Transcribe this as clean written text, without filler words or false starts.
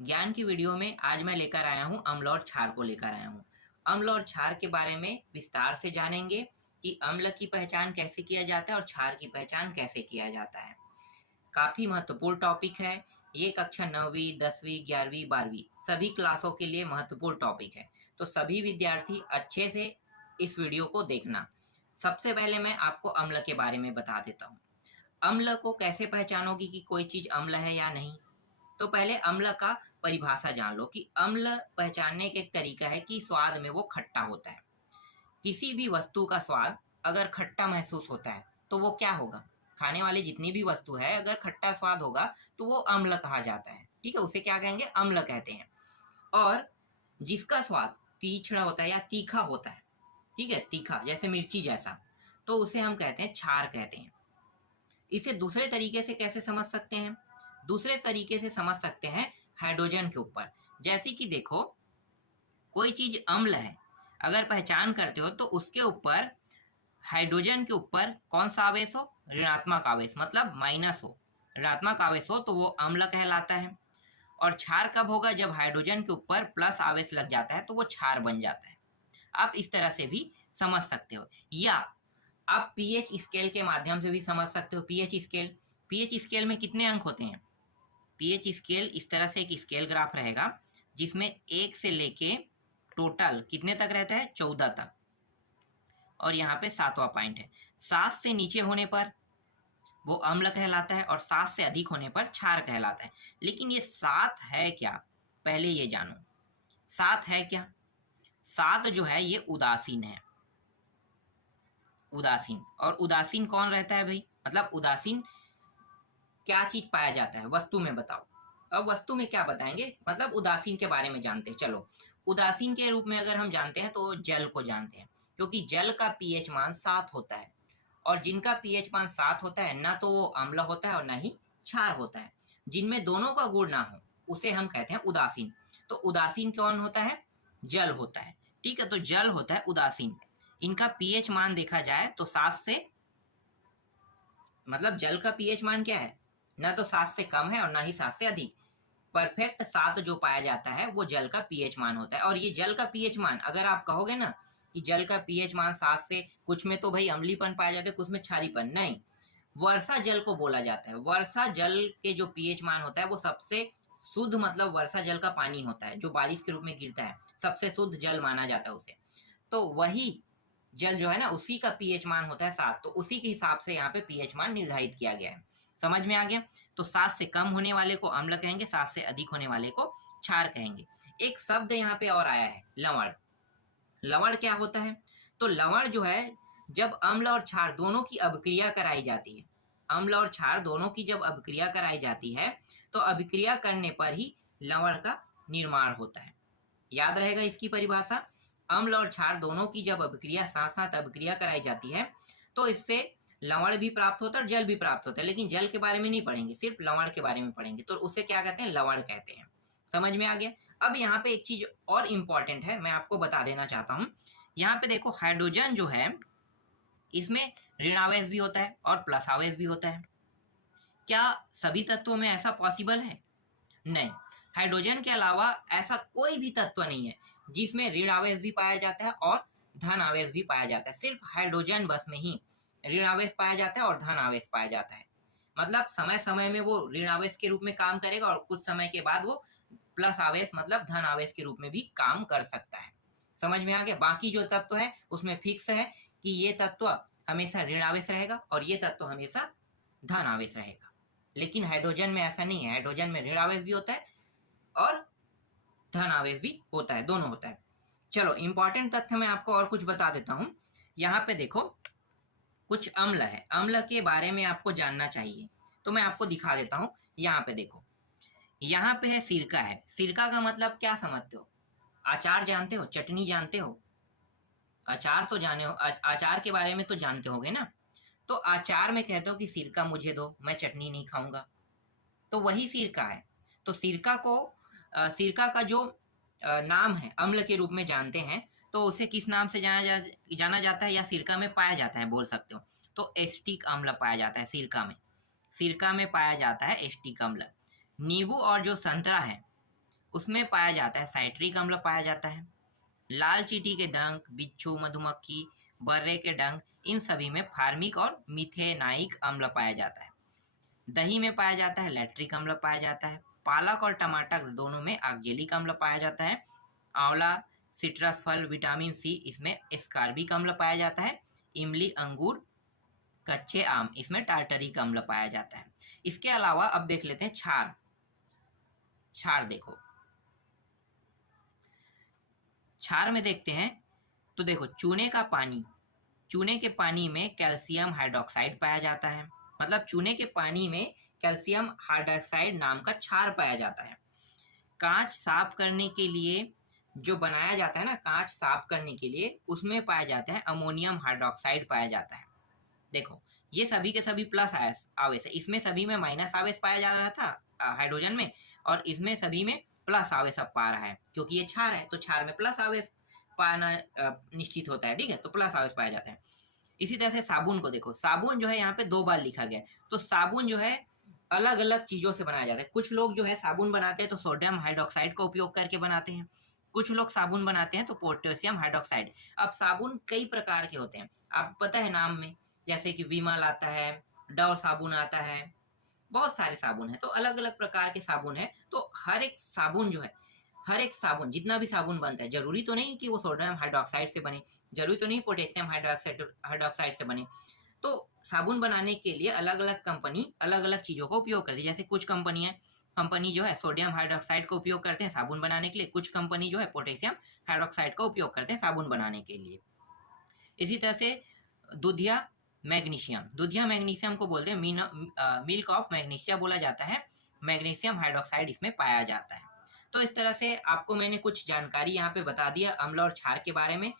ज्ञान की वीडियो में आज मैं लेकर आया हूँ अम्ल और क्षार को लेकर आया हूँ। अम्ल और क्षार के बारे में विस्तार से जानेंगे कि अम्ल की पहचान कैसे किया जाता है और क्षार की पहचान कैसे किया जाता है। काफ़ी महत्वपूर्ण टॉपिक है। ये कक्षा 9वीं, 10वीं, 11वीं, 12वीं सभी क्लासों के लिए महत्वपूर्ण टॉपिक है। तो सभी विद्यार्थी अच्छे से इस वीडियो को देखना। सबसे पहले मैं आपको अम्ल के बारे में बता देता हूँ। अम्ल को कैसे पहचानोगी कि कोई चीज़ अम्ल है या नहीं? तो पहले अम्ल का परिभाषा जान लो कि अम्ल पहचानने का एक तरीका है कि स्वाद में वो खट्टा होता है। किसी भी वस्तु का स्वाद अगर खट्टा महसूस होता है तो वो क्या होगा? खाने वाली जितनी भी वस्तु है अगर खट्टा स्वाद होगा तो वो अम्ल कहा जाता है। ठीक है, उसे क्या कहेंगे? अम्ल कहते हैं। और जिसका स्वाद तीक्ष्ण होता है या तीखा होता है, ठीक है, तीखा जैसे मिर्ची जैसा, तो उसे हम कहते हैं क्षार कहते हैं। इसे दूसरे तरीके से कैसे समझ सकते हैं? दूसरे तरीके से समझ सकते हैं हाइड्रोजन के ऊपर। जैसे कि देखो, कोई चीज अम्ल है, अगर पहचान करते हो तो उसके ऊपर हाइड्रोजन के ऊपर कौन सा आवेश हो? ऋणात्मक आवेश, मतलब माइनस हो। ऋणात्मक आवेश हो तो वो अम्ल कहलाता है। और क्षार कब होगा? जब हाइड्रोजन के ऊपर प्लस आवेश लग जाता है तो वो क्षार बन जाता है। आप इस तरह से भी समझ सकते हो, या आप पीएच स्केल के माध्यम से भी समझ सकते हो। पीएच स्केल में कितने अंक होते हैं? पीएच स्केल इस तरह से एक स्केल ग्राफ रहेगा जिसमें 1 से लेके टोटल कितने तक रहता है? 14 तक। और यहाँ पे 7वां पॉइंट है। 7 से नीचे होने पर वो अम्ल कहलाता है और 7 से अधिक होने पर क्षार कहलाता है। लेकिन ये 7 है क्या? पहले ये जानो, 7 है क्या? 7 जो है ये उदासीन है। उदासीन, और उदासीन कौन रहता है भाई? मतलब उदासीन क्या चीज पाया जाता है? वस्तु में बताओ। अब वस्तु में क्या बताएंगे, मतलब उदासीन के बारे में जानते हैं। चलो, उदासीन के रूप में अगर हम जानते हैं तो जल को जानते हैं, क्योंकि जल का पीएच मान 7 होता है। और जिनका पीएच मान 7 होता है ना तो वो अम्ल होता है और ना ही क्षार होता है। जिनमें दोनों का गुण ना हो उसे हम कहते हैं उदासीन। तो उदासीन कौन होता है? जल होता है। ठीक है, तो जल होता है उदासीन। इनका पीएच मान देखा जाए तो 7 से, मतलब जल का पीएच मान क्या है? ना तो 7 से कम है और ना ही 7 से अधिक। परफेक्ट 7 जो पाया जाता है वो जल का पीएच मान होता है। और ये जल का पीएच मान, अगर आप कहोगे ना कि जल का पीएच मान 7 से, कुछ में तो भाई अम्लीपन पाया जाता है, कुछ में क्षारीपन, नहीं। वर्षा जल को बोला जाता है। वर्षा जल के जो पीएच मान होता है वो सबसे शुद्ध, मतलब वर्षा जल का पानी होता है जो बारिश के रूप में गिरता है, सबसे शुद्ध जल माना जाता है उसे। तो वही जल जो है ना, उसी का पीएच मान होता है 7। तो उसी के हिसाब से यहाँ पे पीएच मान निर्धारित किया गया है। समझ में आ गया? तो 7 से कम होने वाले को अम्ल कहेंगे, 7 से अधिक होने वाले को क्षार कहेंगे। एक शब्द यहाँ पे और आया है, लवण। लवण क्या होता है? तो लवण जो है, जब अम्ल और क्षार दोनों की अभिक्रिया कराई जाती है, अम्ल और क्षार दोनों की जब अभिक्रिया कराई जाती है तो अभिक्रिया करने पर ही लवण का निर्माण होता है। याद रहेगा इसकी परिभाषा। अम्ल और क्षार दोनों की जब अभिक्रिया, साथ साथ अभिक्रिया कराई जाती है तो इससे लवण भी प्राप्त होता है और जल भी प्राप्त होता है। लेकिन जल के बारे में नहीं पढ़ेंगे, सिर्फ लवण के बारे में पढ़ेंगे। तो उसे क्या कहते हैं? लवण कहते हैं। समझ में आ गया? अब यहाँ पे एक चीज और इंपॉर्टेंट है, मैं आपको बता देना चाहता हूँ। यहाँ पे देखो, हाइड्रोजन जो है इसमें ऋणावेश भी होता है और प्लस आवेश भी होता है। क्या सभी तत्वों में ऐसा पॉसिबल है? नहीं। हाइड्रोजन के अलावा ऐसा कोई भी तत्व नहीं है जिसमें ऋण आवेश भी पाया जाता है और धन आवेश भी पाया जाता है। सिर्फ हाइड्रोजन बस में ही ऋण आवेश पाया जाता है और धन आवेश पाया जाता है। मतलब समय समय में वो ऋण आवेश के रूप में काम करेगा और कुछ समय के बाद वो प्लस आवेश, मतलब धन आवेश के रूप में भी काम कर सकता है। समझ में आ गया? बाकी जो तत्व है उसमें फिक्स है कि ये तत्व हमेशा ऋण आवेश रहेगा और ये तत्व हमेशा धन आवेश रहेगा। लेकिन हाइड्रोजन में ऐसा नहीं है। हाइड्रोजन में ऋण आवेश भी होता है और धन आवेश भी होता है, दोनों होता है। चलो, इंपॉर्टेंट तथ्य मैं आपको और कुछ बता देता हूं। यहाँ पे देखो, कुछ अम्ल है, अम्ल के बारे में आपको जानना चाहिए तो मैं आपको दिखा देता हूं। यहाँ पे देखो, यहाँ पे है सिरका। है सिरका का मतलब क्या समझते हो? अचार जानते हो? चटनी जानते हो? अचार तो जाने हो, अचार के बारे में तो जानते होगे ना। तो अचार में कहते हो कि सिरका मुझे दो, मैं चटनी नहीं खाऊंगा, तो वही सिरका है। तो सिरका को, सिरका का जो नाम है अम्ल के रूप में जानते हैं, तो उसे किस नाम से जाना जाता है, या सिरका में पाया जाता है, बोल सकते हो। तो एस्टिक अम्ल पाया जाता है सिरका में। सिरका में पाया जाता है एस्टिक अम्ल। नींबू और जो संतरा है, उसमें पाया जाता है साइट्रिक अम्ल पाया जाता है। लाल चींटी के डंक, बिच्छू, मधुमक्खी, बर्रे के डंक, इन सभी में फार्मिक और मिथेनाइक अम्ल पाया जाता है। दही में पाया जाता है लैक्टिक अम्ल पाया जाता है। पालक और टमाटर दोनों में ऑक्जेलिक अम्ल पाया जाता है। आंवला, सिट्रस फल, विटामिन सी, इसमें एस्कॉर्बिक अम्ल पाया जाता है। इमली, अंगूर, कच्चे आम, इसमें टार्टरिक अम्ल पाया जाता है। इसके अलावा अब देख लेते हैं क्षार। क्षार देखो, क्षार में देखते हैं तो देखो चूने का पानी, चूने के पानी में कैल्शियम हाइड्रोक्साइड पाया जाता है। मतलब चूने के पानी में कैल्शियम हाइड्रोक्साइड नाम का क्षार पाया जाता है। कांच साफ करने के लिए जो बनाया जाता है ना, कांच साफ करने के लिए, उसमें पाया जाता है अमोनियम हाइड्रोक्साइड पाया जाता है। देखो ये सभी के सभी प्लस आवेश है, इसमें सभी में माइनस आवेश पाया जा रहा था हाइड्रोजन में, और इसमें सभी में प्लस आवेश अब पा रहा है, क्योंकि ये क्षार है तो क्षार में प्लस आवेश पाना निश्चित होता है, ठीक है, तो प्लस आवेश पाया जाता है। इसी तरह से साबुन को देखो, साबुन जो है यहाँ पे 2 बार लिखा गया है, तो साबुन जो है अलग अलग चीजों से बनाया जाता है। कुछ लोग जो है साबुन बनाते हैं तो सोडियम हाइड्रोक्साइड का उपयोग करके बनाते हैं, कुछ लोग साबुन बनाते हैं तो पोटेशियम हाइड्रोक्साइड। अब साबुन कई प्रकार के होते हैं, आप पता है नाम में, जैसे कि विमल आता है, डव साबुन आता है, बहुत सारे साबुन है, तो अलग अलग प्रकार के साबुन है। तो हर एक साबुन जो है, हर एक साबुन, जितना भी साबुन बनता है, जरूरी तो नहीं कि वो सोडियम हाइड्रोक्साइड से बने, जरूरी तो नहीं पोटेशियम हाइड्रोक्साइड से बने। तो साबुन बनाने के लिए अलग अलग कंपनी अलग अलग चीज़ों का उपयोग करती है। जैसे कुछ कंपनी जो है सोडियम हाइड्रोक्साइड का उपयोग करते हैं साबुन बनाने के लिए, कुछ कंपनी जो है पोटेशियम हाइड्रोक्साइड का उपयोग करते हैं साबुन बनाने के लिए। इसी तरह से दूधिया मैग्नीशियम, दूधिया मैग्नीशियम को बोलते हैं मिल्क ऑफ मैग्नीशिया बोला जाता है। मैग्नीशियम हाइड्रोक्साइड इसमें पाया जाता है। तो इस तरह से आपको मैंने कुछ जानकारी यहाँ पे बता दिया अम्ल और क्षार के बारे में।